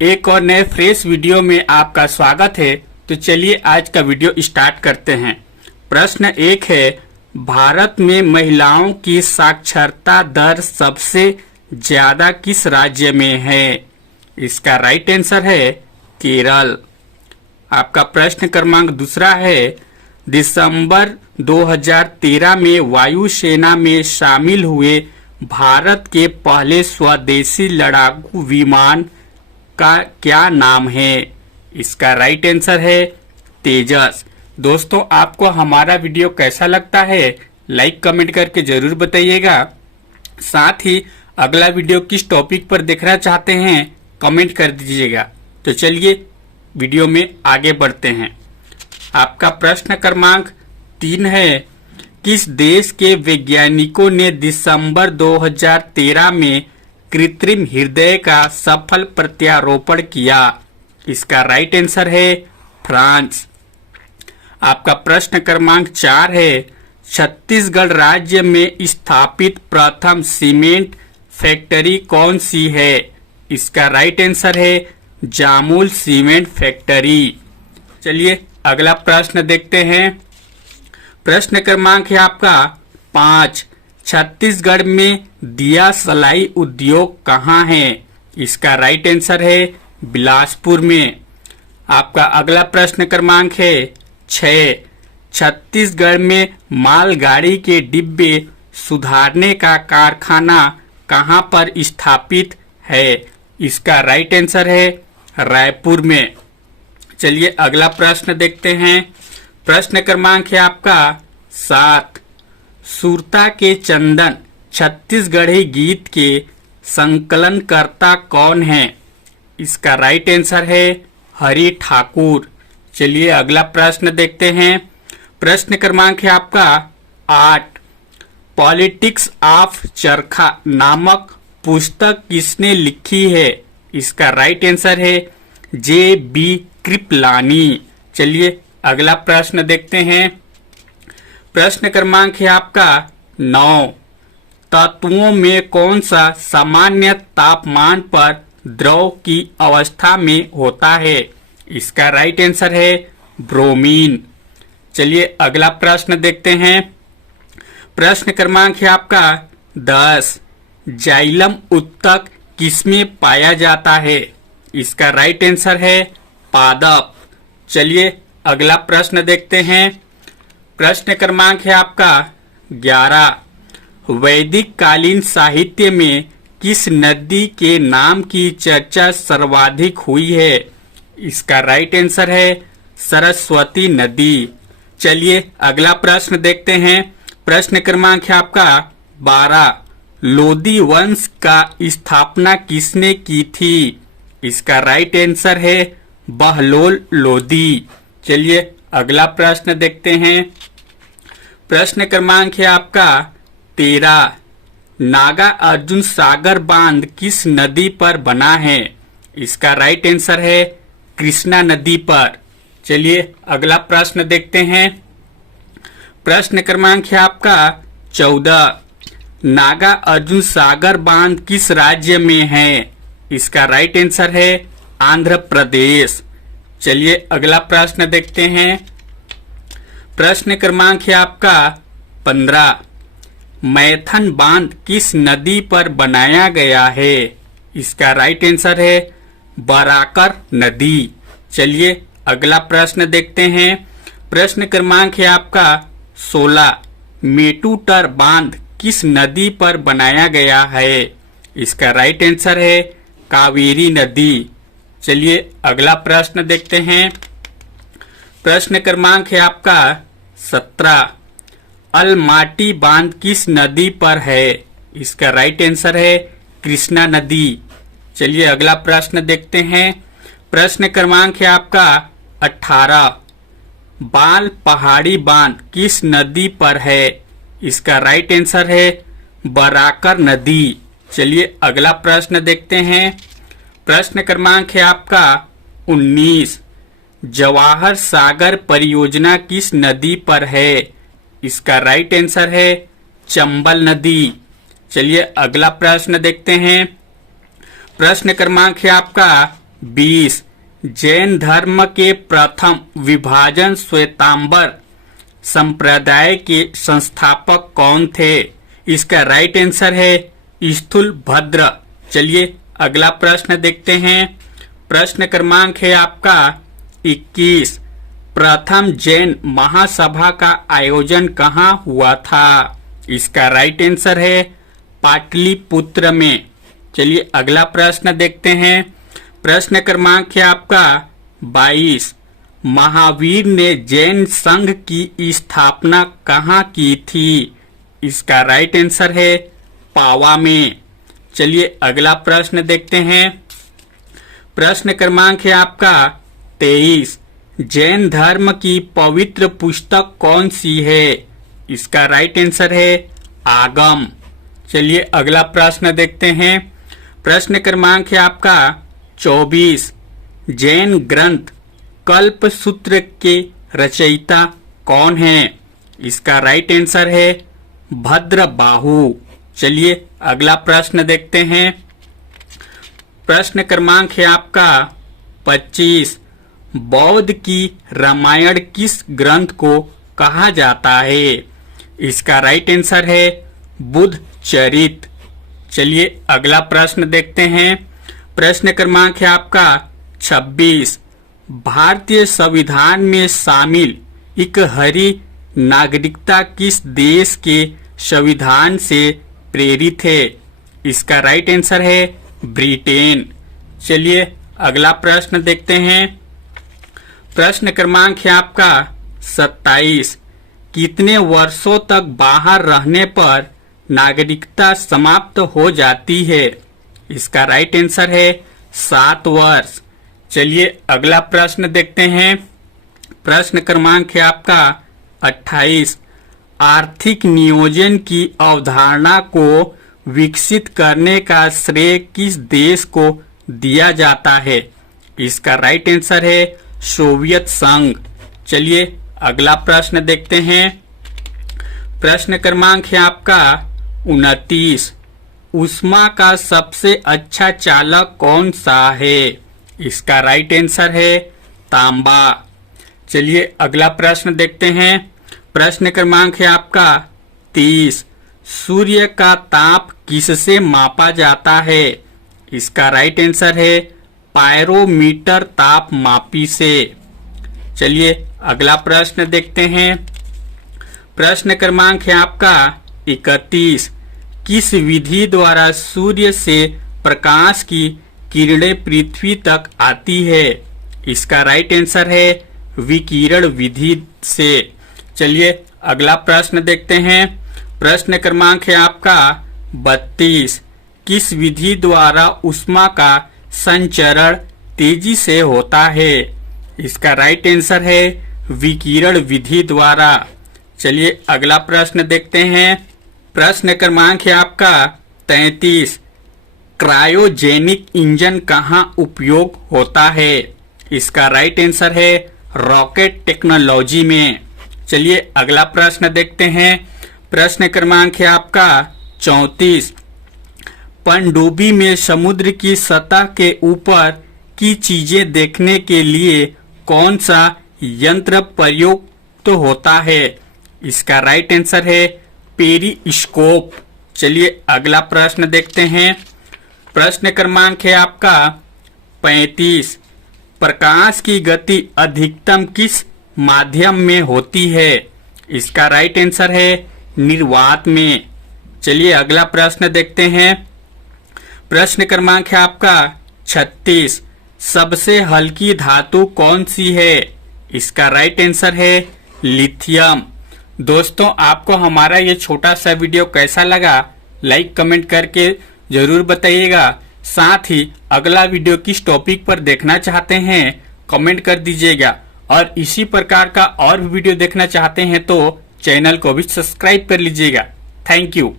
एक और नए फ्रेश वीडियो में आपका स्वागत है। तो चलिए आज का वीडियो स्टार्ट करते हैं। प्रश्न एक है, भारत में महिलाओं की साक्षरता दर सबसे ज्यादा किस राज्य में है? इसका राइट आंसर है केरल। आपका प्रश्न क्रमांक दूसरा है, दिसंबर 2013 में वायुसेना में शामिल हुए भारत के पहले स्वदेशी लड़ाकू विमान का क्या नाम है? इसका राइट आंसर है तेजस। दोस्तों, आपको हमारा वीडियो कैसा लगता है लाइक कमेंट करके जरूर बताइएगा। साथ ही अगला वीडियो किस टॉपिक पर देखना चाहते हैं कमेंट कर दीजिएगा। तो चलिए वीडियो में आगे बढ़ते हैं। आपका प्रश्न क्रमांक 3 है, किस देश के वैज्ञानिकों ने दिसंबर 2013 में कृत्रिम हृदय का सफल प्रत्यारोपण किया? इसका राइट आंसर है फ्रांस। आपका प्रश्न क्रमांक 4 है, छत्तीसगढ़ राज्य में स्थापित प्रथम सीमेंट फैक्ट्री कौन सी है? इसका राइट आंसर है जामुल सीमेंट फैक्ट्री। चलिए अगला प्रश्न देखते हैं। प्रश्न क्रमांक है आपका 5, छत्तीसगढ़ में दिया सलाई उद्योग कहाँ है? इसका राइट आंसर है बिलासपुर में। आपका अगला प्रश्न क्रमांक है 6, छत्तीसगढ़ में मालगाड़ी के डिब्बे सुधारने का कारखाना कहाँ पर स्थापित है? इसका राइट आंसर है रायपुर में। चलिए अगला प्रश्न देखते हैं। प्रश्न क्रमांक है आपका 7, सुरता के चंदन छत्तीसगढ़ी गीत के संकलनकर्ता कौन है? इसका राइट आंसर है हरि ठाकुर। चलिए अगला प्रश्न देखते हैं। प्रश्न क्रमांक है आपका 8, पॉलिटिक्स ऑफ चरखा नामक पुस्तक किसने लिखी है? इसका राइट आंसर है J.B. कृपलानी। चलिए अगला प्रश्न देखते हैं। प्रश्न क्रमांक है आपका 9, तत्वों में कौन सा सामान्य तापमान पर द्रव की अवस्था में होता है? इसका राइट आंसर है ब्रोमीन। चलिए अगला प्रश्न देखते हैं। प्रश्न क्रमांक है आपका 10, जाइलम उत्तक किसमें पाया जाता है? इसका राइट आंसर है पादप। चलिए अगला प्रश्न देखते हैं। प्रश्न क्रमांक है आपका 11, वैदिक कालीन साहित्य में किस नदी के नाम की चर्चा सर्वाधिक हुई है? इसका राइट आंसर है सरस्वती नदी। चलिए अगला प्रश्न देखते हैं। प्रश्न क्रमांक है आपका 12, लोदी वंश का स्थापना किसने की थी? इसका राइट आंसर है बहलोल लोदी। चलिए अगला प्रश्न देखते हैं। प्रश्न क्रमांक है आपका 13, नागा अर्जुन सागर बांध किस नदी पर बना है? इसका राइट आंसर है कृष्णा नदी पर। चलिए अगला प्रश्न देखते हैं। प्रश्न क्रमांक है आपका 14, नागा अर्जुन सागर बांध किस राज्य में है? इसका राइट आंसर है आंध्र प्रदेश। चलिए अगला प्रश्न देखते हैं। प्रश्न क्रमांक है आपका 15, मैथन बांध किस नदी पर बनाया गया है? इसका राइट आंसर है बराकर नदी। चलिए अगला प्रश्न देखते हैं। प्रश्न क्रमांक है आपका 16, मेटूटर बांध किस नदी पर बनाया गया है? इसका राइट आंसर है कावेरी नदी। चलिए अगला प्रश्न देखते हैं। प्रश्न क्रमांक है आपका 17, अलमाटी बांध किस नदी पर है? इसका राइट आंसर है कृष्णा नदी। चलिए अगला प्रश्न देखते हैं। प्रश्न क्रमांक है आपका 18, बाल पहाड़ी बांध किस नदी पर है? इसका राइट आंसर है बराकर नदी। चलिए अगला प्रश्न देखते हैं। प्रश्न क्रमांक है आपका 19, जवाहर सागर परियोजना किस नदी पर है? इसका राइट आंसर है चंबल नदी। चलिए अगला प्रश्न देखते हैं। प्रश्न क्रमांक है आपका 20 जैन धर्म के प्रथम विभाजन श्वेतांबर संप्रदाय के संस्थापक कौन थे? इसका राइट आंसर है स्थूलभद्र। चलिए अगला प्रश्न देखते हैं। प्रश्न क्रमांक है आपका 21। प्रथम जैन महासभा का आयोजन कहाँ हुआ था? इसका राइट आंसर है पाटलिपुत्र में। चलिए अगला प्रश्न देखते हैं। प्रश्न क्रमांक है आपका 22। महावीर ने जैन संघ की स्थापना कहाँ की थी? इसका राइट आंसर है पावा में। चलिए अगला प्रश्न देखते हैं। प्रश्न क्रमांक है आपका 23। जैन धर्म की पवित्र पुस्तक कौन सी है? इसका राइट आंसर है आगम। चलिए अगला प्रश्न देखते हैं। प्रश्न क्रमांक है आपका 24। जैन ग्रंथ कल्प सूत्र के रचयिता कौन है? इसका राइट आंसर है भद्रबाहु। चलिए अगला प्रश्न देखते हैं। प्रश्न क्रमांक है आपका 25। बौद्ध की रामायण किस ग्रंथ को कहा जाता है? इसका राइट आंसर है बुद्ध चरित। चलिए अगला प्रश्न देखते हैं। प्रश्न क्रमांक है आपका 26। भारतीय संविधान में शामिल इकहरी नागरिकता किस देश के संविधान से प्रेरित है? इसका राइट आंसर है ब्रिटेन। चलिए अगला प्रश्न देखते हैं। प्रश्न क्रमांक है आपका 27। कितने वर्षों तक बाहर रहने पर नागरिकता समाप्त हो जाती है? इसका राइट आंसर है 7 वर्ष। चलिए अगला प्रश्न देखते हैं। प्रश्न क्रमांक है आपका 28। आर्थिक नियोजन की अवधारणा को विकसित करने का श्रेय किस देश को दिया जाता है? इसका राइट आंसर है सोवियत संघ। चलिए अगला प्रश्न देखते हैं। प्रश्न क्रमांक है आपका 29। ऊष्मा का सबसे अच्छा चालक कौन सा है? इसका राइट आंसर है तांबा। चलिए अगला प्रश्न देखते हैं। प्रश्न क्रमांक है आपका 30। सूर्य का ताप किससे मापा जाता है? इसका राइट आंसर है पायरोमीटर ताप मापी से। चलिए अगला प्रश्न देखते हैं। प्रश्न क्रमांक है आपका 31। किस विधि द्वारा सूर्य से प्रकाश की किरणें पृथ्वी तक आती है? इसका राइट आंसर है विकिरण विधि से। चलिए अगला प्रश्न देखते हैं। प्रश्न क्रमांक है आपका 32। किस विधि द्वारा ऊष्मा का संचरण तेजी से होता है? इसका राइट आंसर है विकिरण विधि द्वारा। चलिए अगला प्रश्न देखते हैं। प्रश्न क्रमांक है आपका 33। क्रायोजेनिक इंजन कहाँ उपयोग होता है? इसका राइट आंसर है रॉकेट टेक्नोलॉजी में। चलिए अगला प्रश्न देखते हैं। प्रश्न क्रमांक है आपका 34। पनडुब्बी में समुद्र की सतह के ऊपर की चीजें देखने के लिए कौन सा यंत्र प्रयुक्त होता है? इसका राइट आंसर है पेरिस्कोप। चलिए अगला प्रश्न देखते हैं। प्रश्न क्रमांक है आपका 35। प्रकाश की गति अधिकतम किस माध्यम में होती है? इसका राइट आंसर है निर्वात में। चलिए अगला प्रश्न देखते हैं। प्रश्न क्रमांक है आपका 36। सबसे हल्की धातु कौन सी है? इसका राइट आंसर है लिथियम। दोस्तों आपको हमारा ये छोटा सा वीडियो कैसा लगा लाइक कमेंट करके जरूर बताइएगा। साथ ही अगला वीडियो किस टॉपिक पर देखना चाहते हैं कमेंट कर दीजिएगा। और इसी प्रकार का और भी वीडियो देखना चाहते हैं तो चैनल को भी सब्सक्राइब कर लीजिएगा। Thank you.